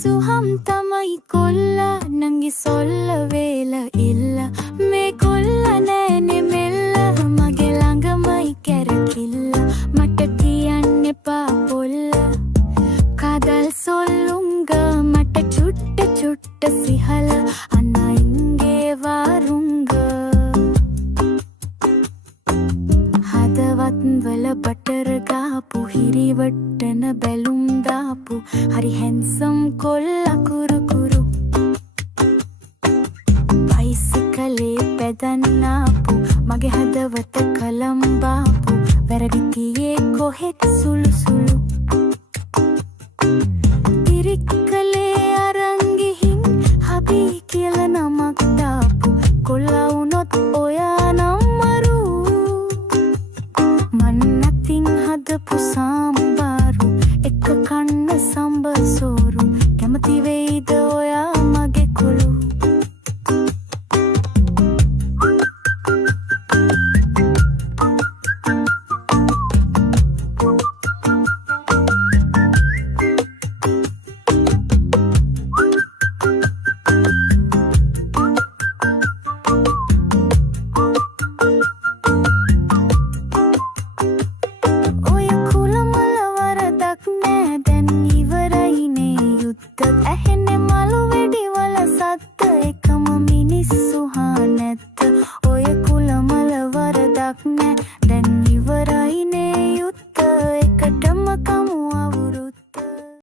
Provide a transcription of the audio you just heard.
ಸುಹಂ ತಮೈ ಕೊಲ್ಲ ನಂಗೆ ಸೊಲ್ಲ ವೇಲ ಇಲ್ಲ ಮೇ ಕೊಲ್ಲ ನೇನೆ ಮೆಲ್ಲ ಮಗೆ ළඟ මයි කැරකිල්ල මට කියන්න එපා පොල්ල කදල් සොල්ලුංග මට චුට්ට චුට්ට සිහල අනයින්ගේ වාරුංග හදවත් වල බටර් ගාපු හිරිවට්ටන බැලුම් දාපු හරි හැන්සම් කොල්ල කුරු කුරු බයිසිකලේ පැදන්නාපු මගේ හදවත කලම්බාපු වැරදි තියේ කොහෙත් සුළු සුළු ඉරික්කලේ අරන් ගිහින් හබී කියලා නමක් දාපු කොල්ලා වුණොත් ඔයා නම් මරු මන් නැතින් හදපු සාම්බාරු එක කන්න සම්බර් සෝරු කැමති වෙයිද ඔයා මගේ කොළු ඔය කුලමල වරදක් නෑ දැන් ඉවරයිනේ යුද්ධ ඇහෙන්නේ මලු වෙඩිවල සද්ද එකම මිනිස්සු හා නැත්ත ඔය කුලමල වරදක් නෑ